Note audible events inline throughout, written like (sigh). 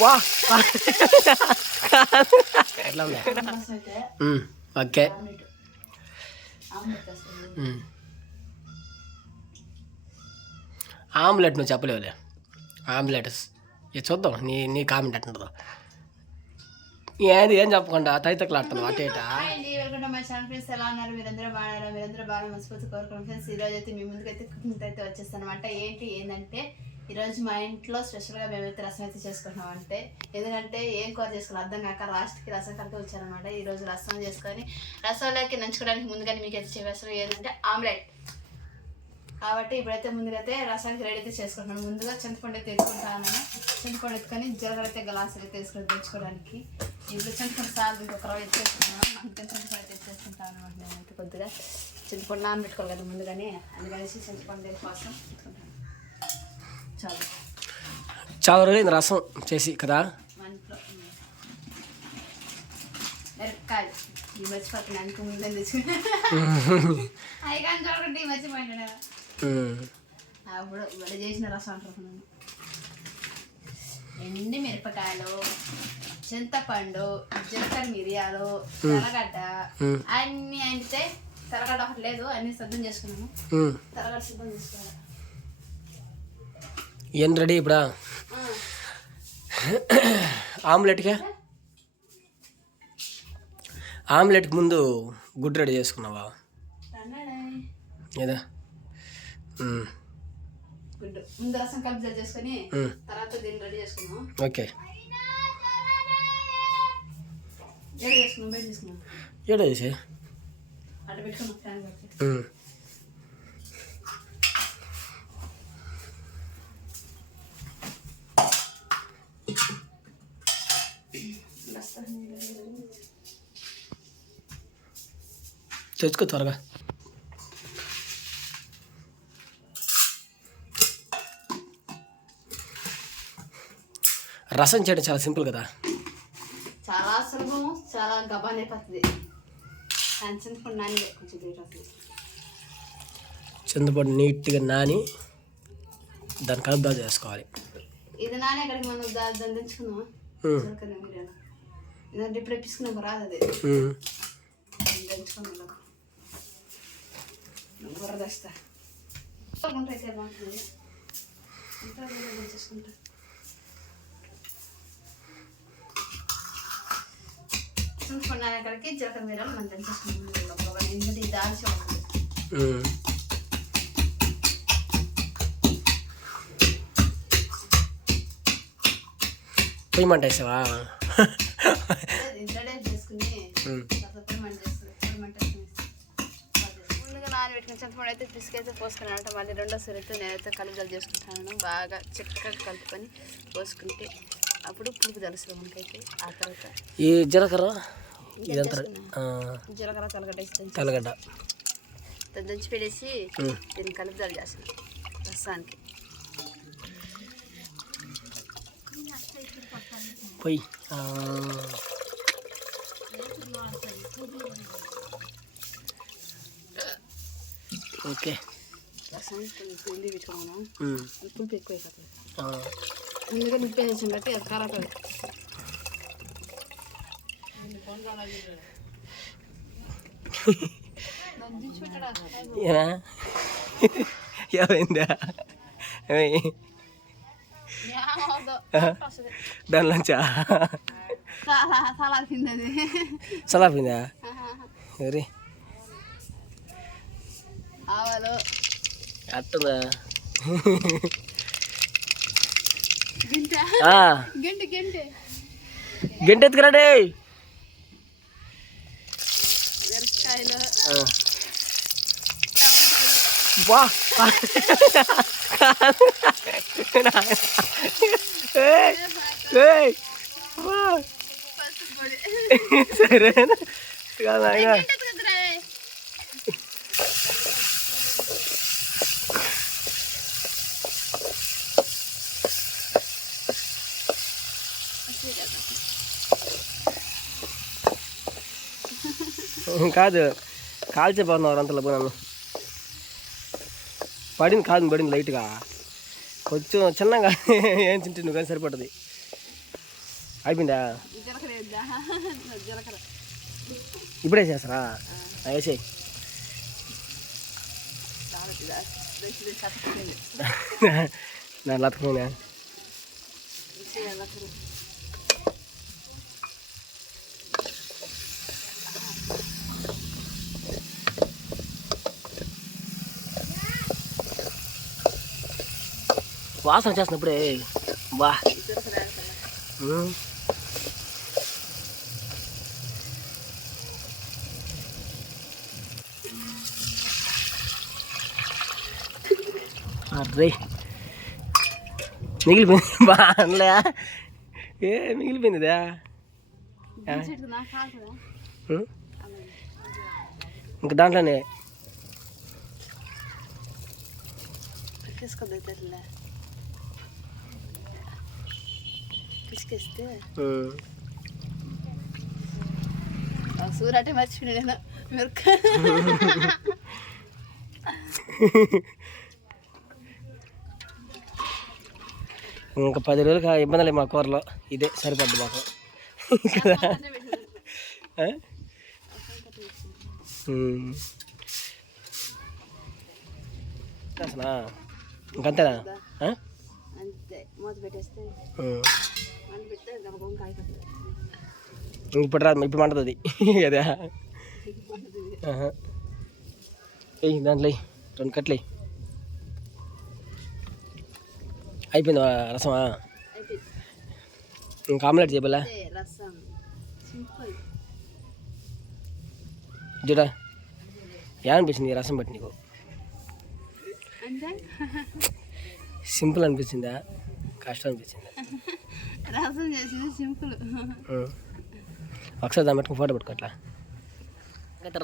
వా ఎట్లా ఉంది. ఓకే. ఆమ్లెట్ నువ్వు చెప్పలేవులే. ఆమ్లెట్. ఇది చూద్దాం. నీ నీ కామెంట్ ఎట్టుంటుందో ఏది ఏం చెప్పకుండా తైతక్కలాడుతున్నావు అటు ఇటా? హాయ్ అండి welcome to my channel friends ఎలా ఉన్నారు? మీరందరూ బాగున్నారా? మీరందరూ బాగా మనస్ఫూర్తి కోరుకున్నాం ఫ్రెండ్స్ ఈ రోజు అయితే మీ ముందుకైతే కుకింగ్ అయితే వచ్చేస్తాను అనమాట ఏంటి ఏంటంటే ఈరోజు మా ఇంట్లో స్పెషల్గా మేమైతే రసం అయితే చేసుకుంటున్నాం అంటే ఎందుకంటే ఏం కూర చేసుకోవాలి అర్థం కాక లాస్ట్కి రసం కలిపి వచ్చారనమాట ఈరోజు రసం చేసుకొని రసంలోకి నంచుకోవడానికి ముందుగానే మీకు అయితే చెప్పేస్తాను ఏంటంటే ఆమ్లెట్. కాబట్టి ఇప్పుడైతే ముందుకైతే రసానికి రెడీ అయితే చేసుకుంటున్నాను ముందుగా చింతపండు అయితే తెచ్చుకుంటాను చింతపండు ఎత్తుకొని జీలకర్ర అయితే గ్లాస్ అయితే తీసుకొని తెచ్చుకోవడానికి. ఇప్పుడు చింతపండు సార్లు ఇంకొక రవ్వ ఎత్తేసుకున్నాను అంతే చింతపండు అయితే తెచ్చేసుకుంటాను అనమాట నేనైతే కొద్దిగా చింతపండు నానబెట్టుకోవాలి కదా ముందుగానే. అందుకనేసి చింతపండు కోసం చాలు రోజులైంది రసం చేసి కదా. అప్పుడు వడ చేసిన రసం అంటున్నాను ఎండి మిరపకాయలు చింతపండు జీలకర్ర మిరియాలు తెల్లగడ్డ. అన్ని అంటే తెల్లగడ్డ ఒకటి లేదు అన్ని సిద్ధం చేసుకున్నాము. తెల్లగడ్డ సిద్ధం చేసుకోవాలి ఏం రెడీ ఇప్పుడా ఆమ్లెట్కే ఆమ్లెట్కి ముందు గుడ్డు రెడీ చేసుకున్నావా. ఏదా మ్మ్. గుడ్డు ముందు రసం కలిపి జల్ చేసుకొని మ్మ్. తర్వాత దీన్ని రెడీ చేసుకున్నాం ఓకే రెడీ చేసుకున్నాం బయట చేసుకున్నాం ఏడా చేసి అటు పెట్టుకున్నాం ఫ్యాన్ పెట్టి మ్మ్. తెచ్చుకో త్వరగా. రసం చేయడం చాలా సింపుల్ కదా. చాలా సులభము చాలా గబానే పడుతుంది. కానీ చింతపండు నాని చింతపండు నీట్గా నాని దాని కలుపుదా చేసుకోవాలి. ఇది నానే అక్కడికి మనం దా ఇప్పుడు ఎప్పించుకున్నాం రాదు అది మ్మ్. తెచ్చుకున్నాం బుర్ర తెస్తా గుంట అయితే బాగుంటుంది ఇంకా వేరే తెచ్చేసుకుంటా చింతపండు నానే అక్కడికి జీలకర్ర మిరియాలు మనం తెచ్చేసుకున్నాం ఎందుకంటే ఇది దాల్చి ఉంటుంది నానబెట్టుకుని చింతపండు అయితే అంటే మళ్ళీ రెండోసారి అయితే నేనైతే కలుపుదల చేసుకుంటాను బాగా చిక్కగా కలుపుకొని పోసుకుంటే అప్పుడు పులుపు తెలుస్తుంది మనకైతే. ఆ తర్వాత ఈ జీలకర్ర? జీలకర్ర తెల్లగడ్డ వేసి తెల్లగడ్డ. దంచి పెట్టేసి. దీన్ని కలుపుదల చేస్తాను రసానికి పొయ్యి ఆ, ఓకే. పులుపు ఎక్కువ ముందుగా నిప్పేసి బట్టి అది ఖరాబ్ అవుతుంది (laughs) ఏనా ఏమైందా? ఏమై దానిలోంచా సలాపింది ఎవరి ఆవాలు అట్టదా గింట ఎత్తుకురాడే. వా ఏయ్, ఏయ్, వా. పసుపు పొడి సరేనా కాదా ఇంకా? గంట ఎత్తుకుతురా. కాదు కాల్చే బాగున్నారు అంతలో నన్ను పడింది కాదు పడింది లైట్గా. కొంచెం చిన్నగా (laughs) ఏం తింటే నువ్వు కానీ సరిపడుతుంది అయిపోయిందా? ఇప్పుడే చేస్తారా? వేసేయి. (laughs) (laughs) నా లతకనే వాసన చేస్తున్నప్పుడే వా. ఉమ్. అర్రే. మిగిలిపోయింది. బాగా ఏ మిగిలిపోయిందిదా? ఇంక దాంట్లోనే. తీసుకుంది ఉం. సూరటే మర్చిపోయినా నేను. మిరక ఇంకా పది రోజులు ఇబ్బంది లేదు మా కూరలో. ఇదే సరిపోద్ది మాకు? ఇంకంతేనా? అంతే. మూత పెట్టేస్తే. ఇప్పుడు రాదు ఇప్పుడు మంటది ఆహా. ఏయ్ దాంట్లో. రెండు కట్లు. అయిపోయింది రసమా? ఇంకా ఆమ్లెట్ చెప్పలే చూడా? ఏమనిపించింది ఈ రసం పెట్టి నీకు? సింపుల్ అనిపించిందా? కష్టం అనిపించిందా? రసం చేసింది సింపుల్. ఒకసారి దాన్ని పెట్టుకుని ఫోటో పెట్టుకో అట్లా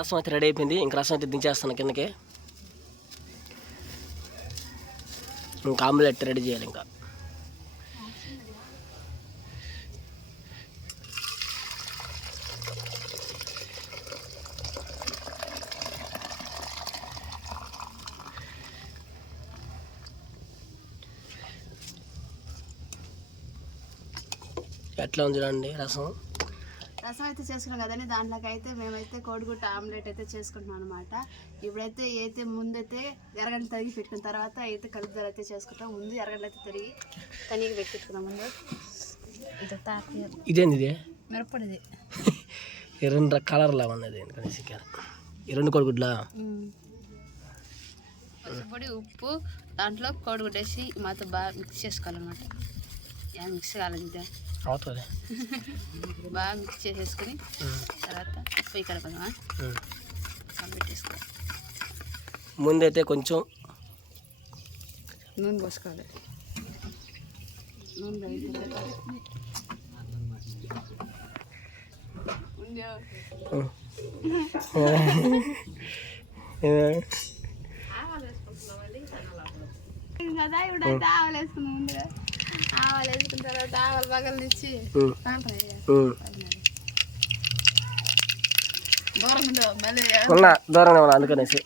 రసం అయితే రెడీ అయిపోయింది. ఇంక రసం అయితే దించేస్తాను కిందకి. ఇంకా ఆమ్లెట్ రెడీ చేయాలి ఇంకా. ఎట్లా ఉంది చూడండి రసం? రసం అయితే చేసుకున్నాం కదండి దాంట్లోకి అయితే మేమైతే కోడిగుట్ట ఆమ్లెట్ అయితే చేసుకుంటున్నాం అనమాట ఇప్పుడైతే అయితే ముందైతే ఎర్రగడ్డలు తరిగి పెట్టుకున్న తర్వాత అయితే కలుపుదల అయితే చేసుకుంటాం ముందు ఎర్రగడ్డలు అయితే తరిగి తనిగి పెట్టుకుంటున్నాం ముందు. ఇదేంది ఇది మిరప్పొడిది ఈ రెండు కలర్లా ఉన్నది కనీసం రెండు కొడుకుడ్లా పసుపొడి ఉప్పు దాంట్లో కోడిగుడ్డ వేసి మాతో బాగా మిక్స్ చేసుకోవాలన్నమాట. మిక్స్ కాలేదు ఇదే అవుతుంది. బాగా మిక్స్ చేసేసుకుని తర్వాత పొయ్యి కడపదామా పెట్టేసుకో ముందైతే కొంచెం నూనె పోసుకోవాలి. నూనె. కదా ఇప్పుడు ముందుగా. ఆవాలు వేసుకున్న తర్వాత ఆవాలు పగలు తెచ్చి ఉన్నా దూరంగా ఉన్నా అందుకనేసి.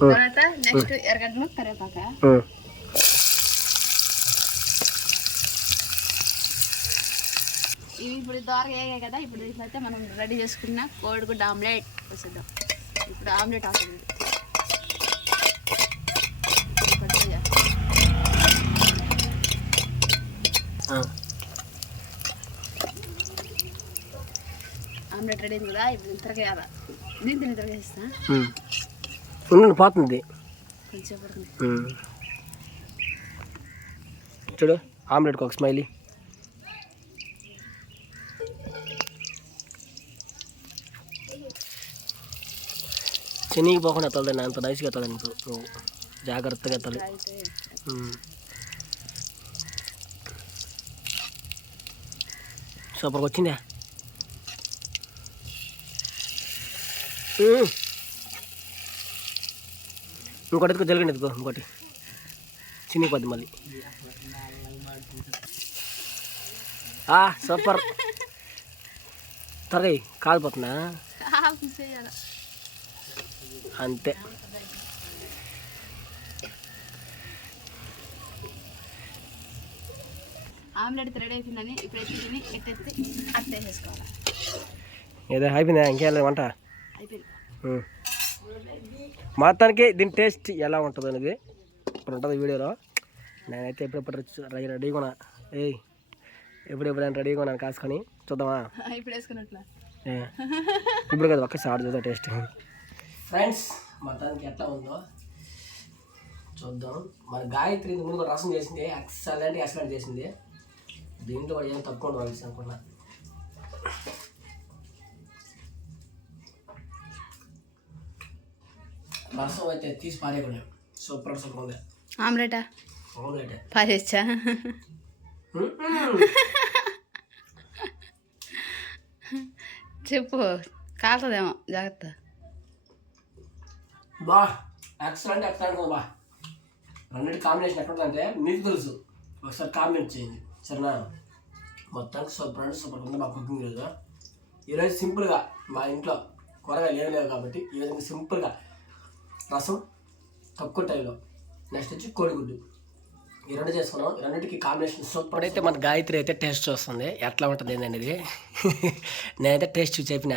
తర్వాత నెక్స్ట్ కరివేపాక. ఇవి ఇప్పుడు దోరగా వేగాయి కదా ఇప్పుడు అయితే మనం రెడీ చేసుకున్న కోడిగుడ్డ ఆమ్లెట్ వేసేద్దాం ఇప్పుడు ఆమ్లెట్ అవుతుంది కొద్దిగా ఆ. ఆమ్లెట్ రెడీ ఇప్పుడు ఇంతగా ఇంతగా పోతుంది. కొంచెం పడుతుంది ఉం. చూడు ఆమ్లెట్కి ఒక స్మైలీ. శనికి పోకుండా ఎత్తాలి నేను అంత నైస్గా ఎత్తాలి నీకు నువ్వు జాగ్రత్తగా ఎత్తాలి అయితే ఉం. సూపర్గా వచ్చిందా. ఇంకోటి ఎత్తుకో జరగండి ఎత్తుకో ఇంకోటి. చినిగిపోద్ది మళ్ళీ. ఆ, సూపర్. త్వరగా కాలిపోతున్నా అంతే. ఆమ్లెట్ రెడీ అయిపోయిందని ఇప్పుడైతే తిని ఎట్టెత్తి అట్టే చేసుకోవాలి. ఏదో అయిపోయిందా? ఇంకేం వంట. మొత్తానికి దీని టేస్ట్ ఎలా ఉంటుంది అనేది ఇప్పుడు ఉంటుంది వీడియోలో. నేనైతే ఎప్పుడెప్పుడు రెడీ రెడీగా ఉన్నా. ఏయ్ ఎప్పుడెప్పుడైనా రెడీగా ఉన్నాను కాసుకొని చూద్దామా? (laughs) ఇప్పుడు వేసుకున్నట్ల ఏ, ఇప్పుడు కదా ఒక్కసారి చూద్దాం టేస్ట్. ఫ్రెండ్స్ మొత్తానికి ఎట్లా ఉందో చూద్దాం. మన గాయత్రి ముందు రసం చేసింది ఎక్సలెంట్ ఎక్సలెంట్ చేసింది. దీంట్లో కూడా ఏం తక్కువ ఉండవాలి అనుకున్నా. రసం అయితే తీసి పారేయకుండా. సూపర్ సూపర్ ఉంది ఆమ్లెటా? ఆమ్లెట్. పారేచ్చా చెప్పు కాలుతుందేమో జాగ్రత్త. బా ఎక్సలెంట్ ఎక్సలెంట్ బా. రెండింటి కాంబినేషన్ ఎట్లుందంటే మీకు తెలుసు. ఒకసారి కామెంట్ చేయండి. సరేనా? మొత్తానికి సూపర్ అంటే సూపర్ ఉంది మా కుకింగ్ ఈరోజు. ఈరోజు సింపుల్గా మా ఇంట్లో కూరగాయలు ఏం లేవు కాబట్టి ఈ విధంగా సింపుల్గా రసం తక్కువ టైంలో. నెక్స్ట్ వచ్చి కోడిగుడ్డు. ఈ రెండు చేసుకున్నాం. ఈ రెండింటికి కాంబినేషన్ సూపర్ అయితే మన గాయత్రి అయితే టేస్ట్ చూస్తుంది. ఎట్లా ఉంటుంది ఏంటనేది (laughs) నేనైతే టేస్ట్ చెప్పిన.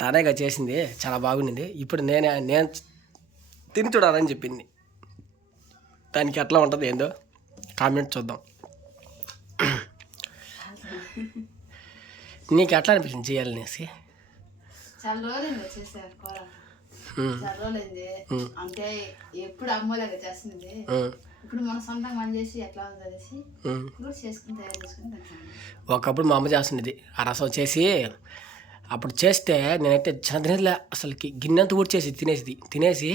తానేగా చేసింది. చాలా బాగుండింది. ఇప్పుడు నేనే నేను తిని చూడాలని చెప్పింది. దానికి ఎట్లా ఉంటుంది ఏందో కామెంట్ చూద్దాం. నీకు ఎట్లా అనిపించింది చేయాలనేసి చాలా కూర ఉమ్, చాలా రోజులైంది. అంటే ఎప్పుడు అమ్మలాగా చేస్తుంది. ఇప్పుడు మన సొంతంగా మన చేసి ఎట్లా. ఇప్పుడు చేసుకుని తయారు చేసుకుని ఒకప్పుడు మా అమ్మ చేస్తుండేది. ఆ రసం చేసి అప్పుడు చేస్తే నేనైతే చంద్రనిలా అసలుకి గిన్నెంత కూడా చేసి తినేసి తినేసి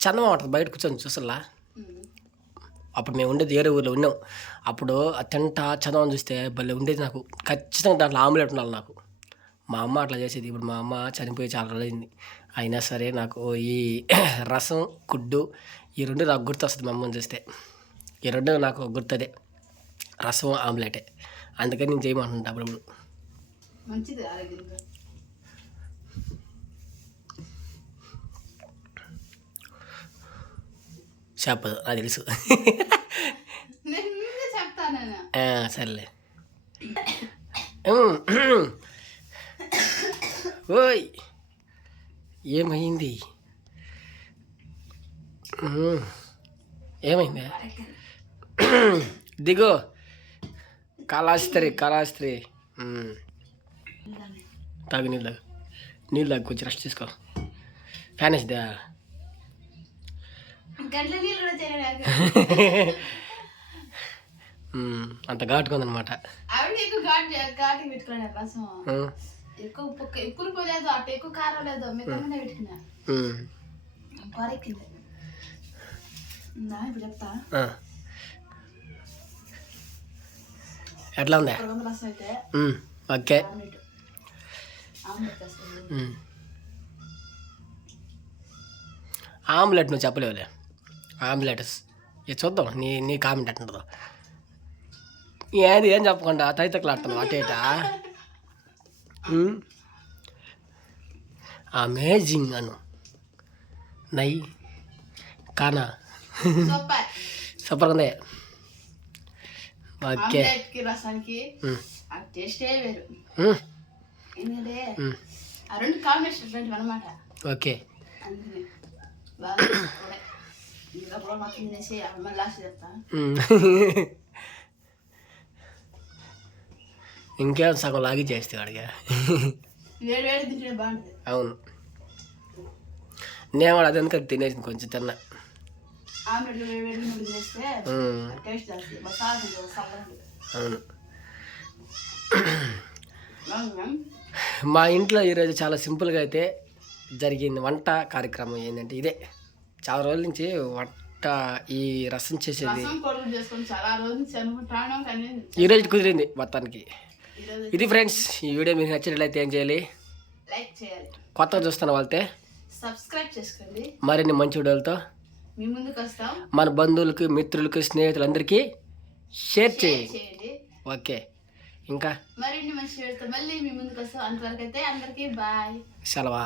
చందమా ఉంటుంది బయట కూర్చొని చూసల్లా అప్పుడు మేము ఉండేది ఏరే ఊర్లో ఉన్నాం. అప్పుడు అత్యంత తింటా చదవం చూస్తే భలే ఉండేది నాకు. ఖచ్చితంగా దాంట్లో ఆమ్లెట్ ఉండాలి నాకు. మా అమ్మ అట్లా చేసేది. ఇప్పుడు మా అమ్మ చనిపోయి చాలా రోజులైంది అయినా సరే నాకు ఈ (clears throat) రసం గుడ్డు ఈ రెండు నాకు గుర్తు వస్తుంది మా అమ్మని చూస్తే. ఈ రెండు నాకు గుర్తదే. రసం ఆమ్లెటే. అందుకని నేను చేయమంటుంటా అప్పుడప్పుడు. మంచిది చెప్పదు నాకు తెలుసు సర్లే ఓయ్ ఏమైంది ఏమైంది దిగో కాళాస్త్రి కాళాస్త్రి తాగు నీళ్ళు తాగు నీళ్ళు తాగు కొంచెం రెస్ట్ తీసుకో ఫ్యాన్ వేసిదా గంటల నీళ్ళు కూడా చేయలేదు ఉమ్, అంత ఘాటుగా ఆ. ఎట్లా ఉందా? ఓకే. ఆమ్లెట్ నువ్వు చెప్పలేవులే. ఆమ్లెట్ ఇది చూద్దాం నీ నీ కామెంట్ ఎట్టుంటుందో ఏది ఏం చెప్పకుండా తైతకులాడుతున్నావు అటు ఇటా? ఉమ్. అమేజింగ్ అను. నై కానా? సూపర్. ఉంది ఓకే. ఓకే. (coughs) ఇంకా సగం లాగి చేస్తే అడిగా అవును నేను కూడా అదే అందుకని తినేసింది కొంచెం తిన్నా అవును మా ఇంట్లో ఈరోజు చాలా సింపుల్గా అయితే జరిగింది వంట కార్యక్రమం ఏంటంటే ఇదే. చాలా రోజుల నుంచి వంట ఈ రసం చేసేది. కానీ ఈరోజు కుదిరింది మొత్తానికి. ఇది ఫ్రెండ్స్ ఈ వీడియో మీకు నచ్చినట్లయితే ఏం చేయాలి? కొత్తగా చూస్తున్న వాళ్ళతే సబ్స్క్రైబ్ చేసుకోండి. మరిన్ని మంచి వీడియోలతో మీ ముందుకు వస్తాం. మన బంధువులకి మిత్రులకి స్నేహితులందరికీ షేర్ చేయండి. ఓకే. ఇంకా? మరిన్ని మంచి వీడియోతో మళ్ళీ మీ ముందుకు వస్తాం. అంతవరకు అయితే అందరికీ బాయ్. సెలవా.